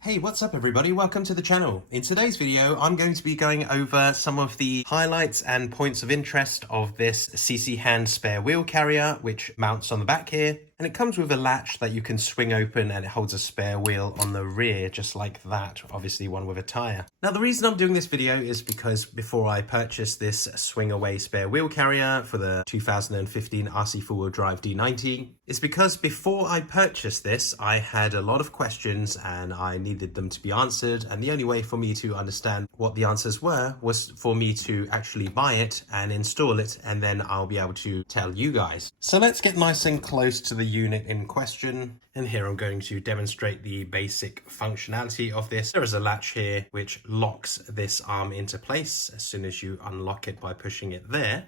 Hey, what's up everybody? Welcome to the channel. In today's video, I'm going to be going over some of the highlights and points of interest of this CCHand spare wheel carrier, which mounts on the back here. And it comes with a latch that you can swing open and it holds a spare wheel on the rear, just like that, obviously one with a tire. Now, the reason I'm doing this video is because before I purchased this swing away spare wheel carrier for the 2015 RC4WD D90, is because before I purchased this, I had a lot of questions and I needed them to be answered. And the only way for me to understand what the answers were was for me to actually buy it and install it, and then I'll be able to tell you guys. So let's get nice and close to the unit in question, and here I'm going to demonstrate the basic functionality of this. There is a latch here which locks this arm into place. As soon as you unlock it by pushing it there,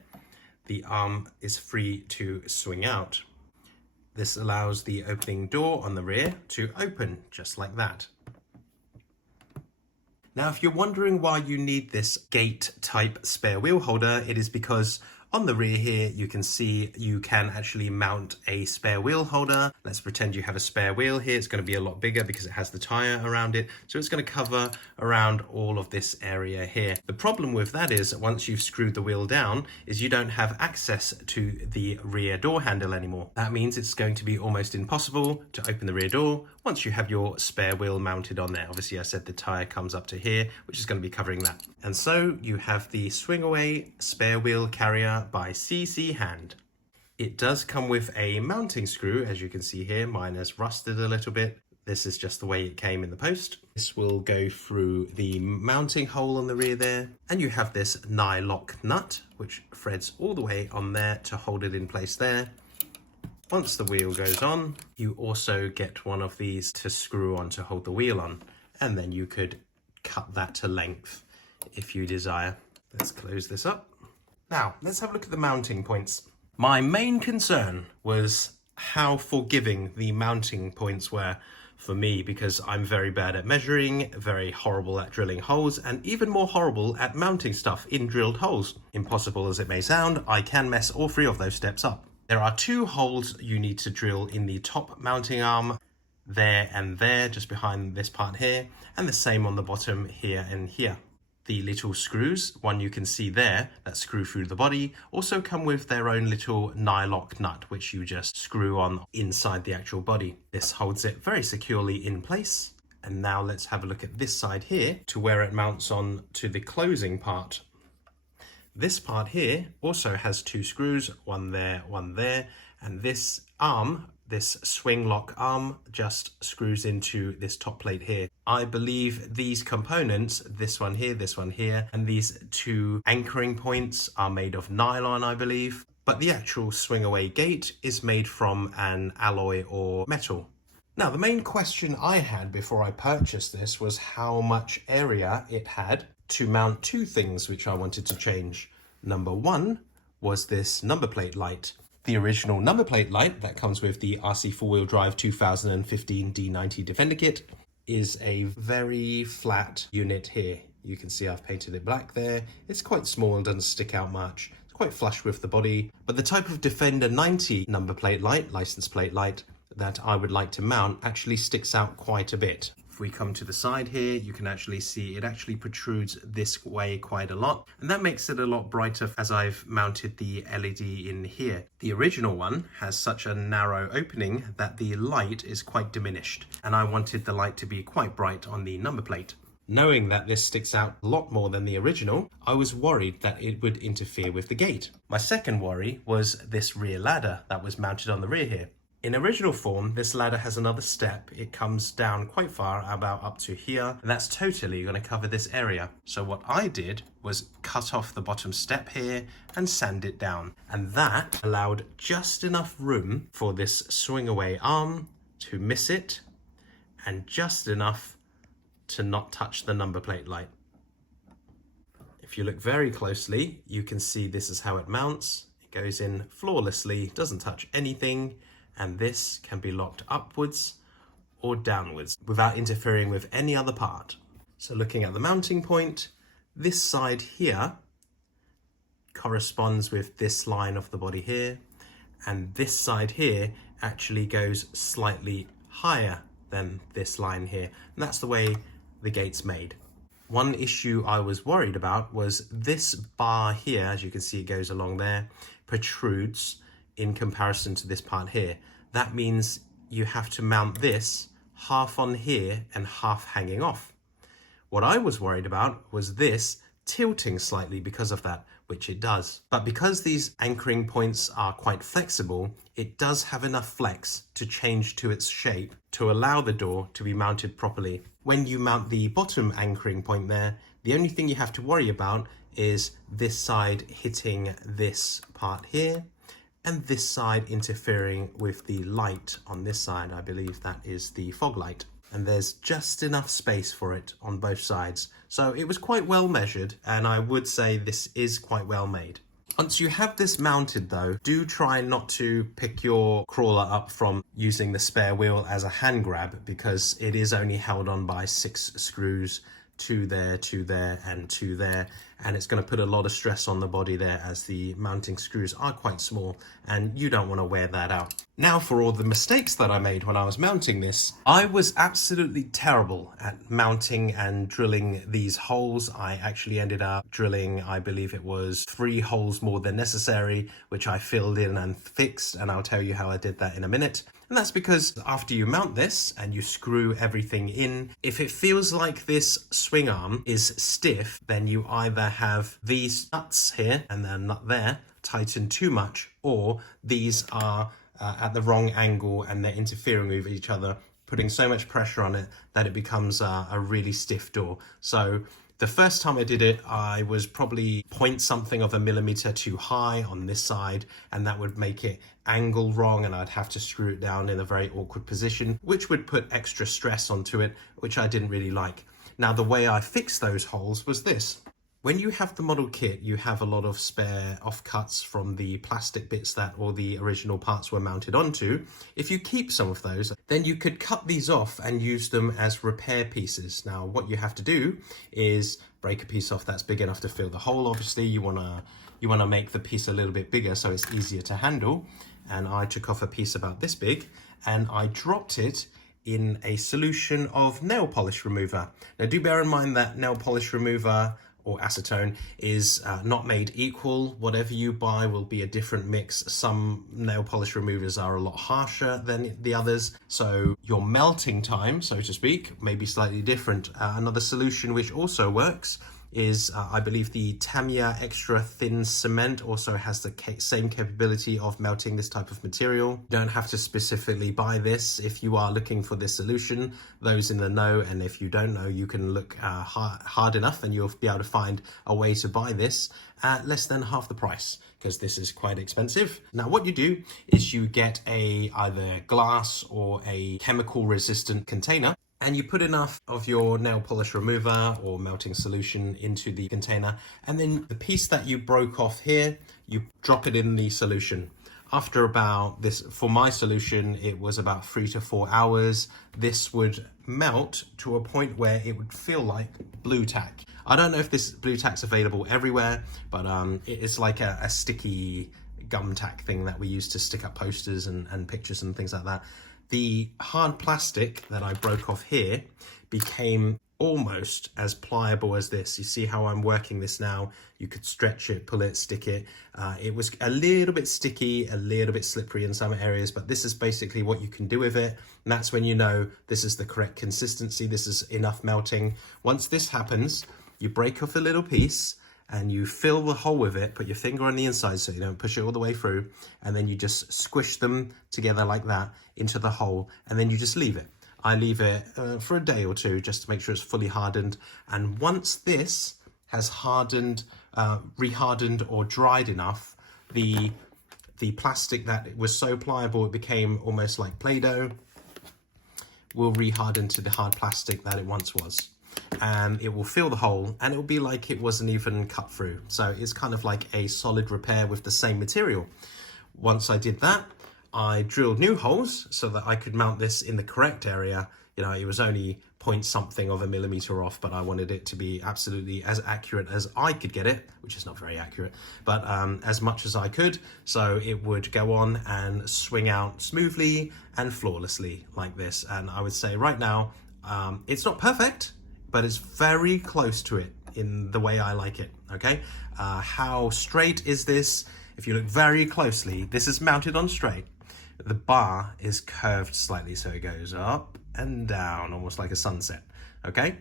the arm is free to swing out. This allows the opening door on the rear to open just like that. Now, if you're wondering why you need this gate type spare wheel holder, it is because on the rear here, you can see you can actually mount a spare wheel holder. Let's pretend you have a spare wheel here. It's going to be a lot bigger because it has the tire around it. So it's going to cover around all of this area here. The problem with that is once you've screwed the wheel down is you don't have access to the rear door handle anymore. That means it's going to be almost impossible to open the rear door once you have your spare wheel mounted on there. Obviously, I said the tire comes up to here, which is going to be covering that. And so you have the swing away spare wheel carrier by CCHand. It does come with a mounting screw, as you can see here. Mine has rusted a little bit. This is just the way it came in the post. This will go through the mounting hole on the rear there. And you have this nylock nut, which threads all the way on there to hold it in place there. Once the wheel goes on, you also get one of these to screw on to hold the wheel on. And then you could cut that to length if you desire. Let's close this up. Now, let's have a look at the mounting points. My main concern was how forgiving the mounting points were for me, because I'm very bad at measuring, very horrible at drilling holes, and even more horrible at mounting stuff in drilled holes. Impossible as it may sound, I can mess all three of those steps up. There are two holes you need to drill in the top mounting arm, there and there, just behind this part here, and the same on the bottom here and here. The little screws, one you can see there, that screw through the body, also come with their own little nylock nut, which you just screw on inside the actual body. This holds it very securely in place. And now let's have a look at this side here to where it mounts on to the closing part. This part here also has two screws, one there, and this arm, this swing lock arm, just screws into this top plate here. I believe these components, this one here, and these two anchoring points are made of nylon, I believe. But the actual swing away gate is made from an alloy or metal. Now, the main question I had before I purchased this was how much area it had to mount two things which I wanted to change. Number one was this number plate light. The original number plate light that comes with the RC4WD 2015 D90 Defender kit is a very flat unit here. You can see I've painted it black there. It's quite small and doesn't stick out much. It's quite flush with the body. But the type of Defender 90 number plate light, license plate light, that I would like to mount actually sticks out quite a bit. If we come to the side here, you can actually see it actually protrudes this way quite a lot, and that makes it a lot brighter as I've mounted the LED in here. The original one has such a narrow opening that the light is quite diminished, and I wanted the light to be quite bright on the number plate. Knowing that this sticks out a lot more than the original, I was worried that it would interfere with the gate. My second worry was this rear ladder that was mounted on the rear here. In original form, this ladder has another step. It comes down quite far, about up to here, and that's totally going to cover this area. So what I did was cut off the bottom step here and sand it down. And that allowed just enough room for this swing away arm to miss it, and just enough to not touch the number plate light. If you look very closely, you can see this is how it mounts. It goes in flawlessly, doesn't touch anything. And this can be locked upwards or downwards without interfering with any other part. So looking at the mounting point, this side here corresponds with this line of the body here, and this side here actually goes slightly higher than this line here. And that's the way the gate's made. One issue I was worried about was this bar here, as you can see it goes along there, protrudes in comparison to this part here. That means you have to mount this half on here and half hanging off. What I was worried about was this tilting slightly because of that, which it does. But because these anchoring points are quite flexible, it does have enough flex to change to its shape to allow the door to be mounted properly. When you mount the bottom anchoring point there, the only thing you have to worry about is this side hitting this part here and this side interfering with the light on this side. I believe that is the fog light. And there's just enough space for it on both sides. So it was quite well measured, and I would say this is quite well made. Once you have this mounted though, do try not to pick your crawler up from using the spare wheel as a hand grab, because it is only held on by 6 screws, 2 there, 2 there, and 2 there, and it's going to put a lot of stress on the body there as the mounting screws are quite small and you don't want to wear that out. Now for all the mistakes that I made when I was mounting this. I was absolutely terrible at mounting and drilling these holes. I actually ended up drilling, I believe it was 3 holes more than necessary, which I filled in and fixed, and I'll tell you how I did that in a minute. And that's because after you mount this and you screw everything in, if it feels like this swing arm is stiff, then you either have these nuts here and the nut there tightened too much, or these are at the wrong angle and they're interfering with each other, putting so much pressure on it that it becomes a really stiff door. So the first time I did it, I was probably point something of a millimeter too high on this side, and that would make it angle wrong, and I'd have to screw it down in a very awkward position, which would put extra stress onto it, which I didn't really like. Now, the way I fixed those holes was this. When you have the model kit, you have a lot of spare offcuts from the plastic bits that all the original parts were mounted onto. If you keep some of those, then you could cut these off and use them as repair pieces. Now, what you have to do is break a piece off that's big enough to fill the hole. Obviously, you wanna make the piece a little bit bigger so it's easier to handle. And I took off a piece about this big and I dropped it in a solution of nail polish remover. Now, do bear in mind that nail polish remover or acetone is not made equal. Whatever you buy will be a different mix. Some nail polish removers are a lot harsher than the others, so your melting time, so to speak, may be slightly different. Another solution which also works is I believe the Tamiya extra thin cement also has the same capability of melting this type of material. You don't have to specifically buy this if you are looking for this solution. Those in the know, and if you don't know, you can look hard enough and you'll be able to find a way to buy this at less than half the price, because this is quite expensive. Now what you do is you get either glass or a chemical resistant container, and you put enough of your nail polish remover or melting solution into the container, and then the piece that you broke off here, you drop it in the solution. After about this, for my solution, it was about 3 to 4 hours. This would melt to a point where it would feel like blue tack. I don't know if this blue tack's available everywhere, but it's like a sticky gum tack thing that we use to stick up posters and pictures and things like that. The hard plastic that I broke off here became almost as pliable as this. You see how I'm working this now? You could stretch it, pull it, stick it. It was a little bit sticky, a little bit slippery in some areas, but this is basically what you can do with it. And that's when you know this is the correct consistency, this is enough melting. Once this happens, you break off a little piece and you fill the hole with it, put your finger on the inside so you don't push it all the way through, and then you just squish them together like that into the hole, and then you just leave it. I leave it for a day or two just to make sure it's fully hardened, and once this has hardened, rehardened or dried enough, the plastic that was so pliable it became almost like Play-Doh will reharden to the hard plastic that it once was. And it will fill the hole and it will be like it wasn't even cut through. So it's kind of like a solid repair with the same material. Once I did that, I drilled new holes so that I could mount this in the correct area. You know, it was only point something of a millimeter off, but I wanted it to be absolutely as accurate as I could get it, which is not very accurate, but as much as I could, so it would go on and swing out smoothly and flawlessly like this. And I would say right now, it's not perfect, but it's very close to it in the way I like it, okay? How straight is this? If you look very closely, this is mounted on straight. The bar is curved slightly, so it goes up and down, almost like a sunset, okay?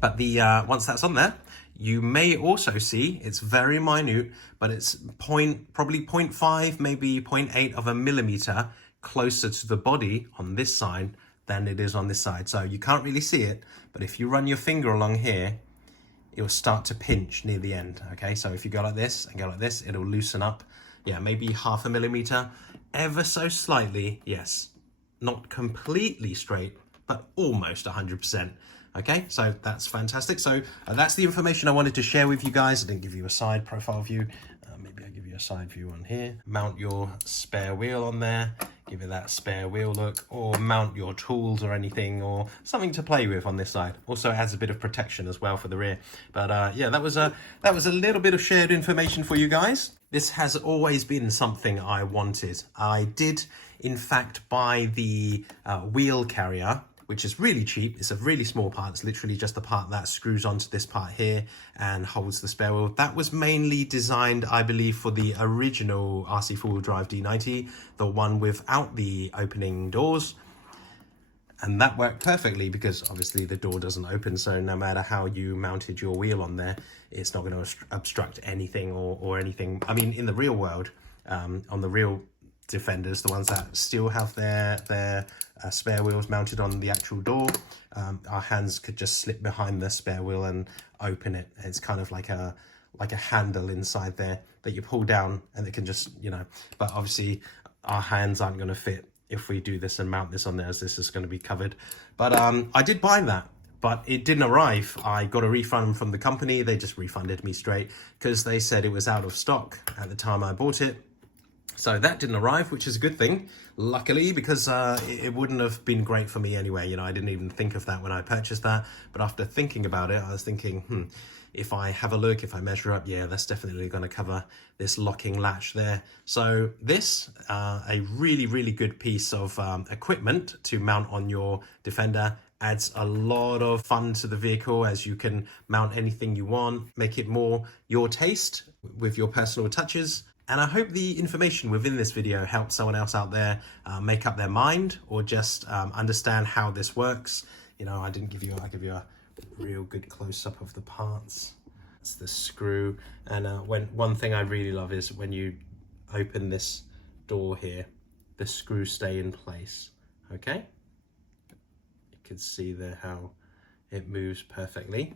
But the once that's on there, you may also see, it's very minute, but it's probably 0.5, maybe 0.8 of a millimeter closer to the body on this side than it is on this side. So you can't really see it, but if you run your finger along here, it will start to pinch near the end, okay? So if you go like this and go like this, it'll loosen up. Yeah, maybe 0.5 millimeter, ever so slightly, yes. Not completely straight, but almost 100%. Okay, so that's fantastic. So that's the information I wanted to share with you guys. I didn't give you a side profile view. Maybe I'll give you a side view on here. Mount your spare wheel on there. Give it that spare wheel look, or mount your tools or anything, or something to play with on this side. Also adds a bit of protection as well for the rear. But yeah, that was a little bit of shared information for you guys. This has always been something I wanted. I did, in fact, buy the wheel carrier, which is really cheap. It's a really small part. It's literally just the part that screws onto this part here and holds the spare wheel. That was mainly designed, I believe, for the original RC4WD D90, the one without the opening doors. And that worked perfectly because obviously the door doesn't open. So no matter how you mounted your wheel on there, it's not going to obstruct anything or anything. I mean, in the real world, on the real Defenders, the ones that still have their spare wheels mounted on the actual door, our hands could just slip behind the spare wheel and open it. It's kind of like a handle inside there that you pull down and it can just, you know, but obviously our hands aren't going to fit if we do this and mount this on there, as this is going to be covered. But I did buy that, but it didn't arrive. I got a refund from the company. They just refunded me straight because they said it was out of stock at the time I bought it. So that didn't arrive, which is a good thing, luckily, because it wouldn't have been great for me anyway. You know, I didn't even think of that when I purchased that. But after thinking about it, I was thinking, if I have a look, if I measure up, yeah, that's definitely going to cover this locking latch there. So this, a really, really good piece of equipment to mount on your Defender. Adds a lot of fun to the vehicle, as you can mount anything you want, make it more your taste with your personal touches. And I hope the information within this video helps someone else out there make up their mind, or just understand how this works. You know, I'll give you a real good close-up of the parts. It's the screw. And one thing I really love is when you open this door here, the screws stay in place, okay? You can see there how it moves perfectly.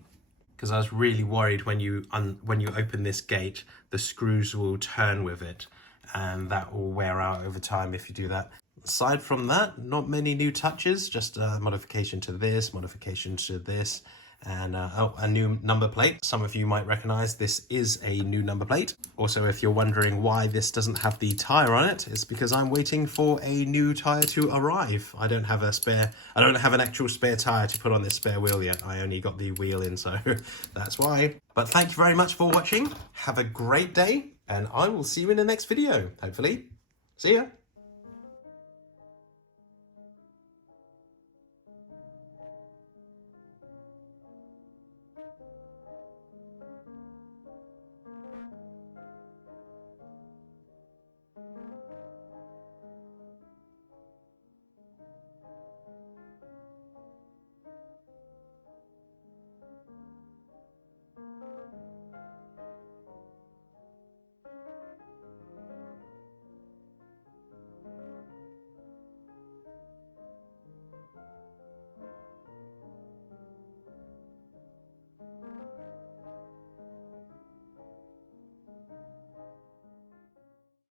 Because I was really worried when you open this gate, the screws will turn with it, and that will wear out over time if you do that. Aside from that, not many new touches, just a modification to this, modification to this, and a new number plate. Some of you might recognize this is a new number plate. Also, if you're wondering why this doesn't have the tire on it, it's because I'm waiting for a new tire to arrive. I don't have an actual spare tire to put on this spare wheel yet. I only got the wheel in, so that's why. But thank you very much for watching. Have a great day, and I will see you in the next video, hopefully. See ya.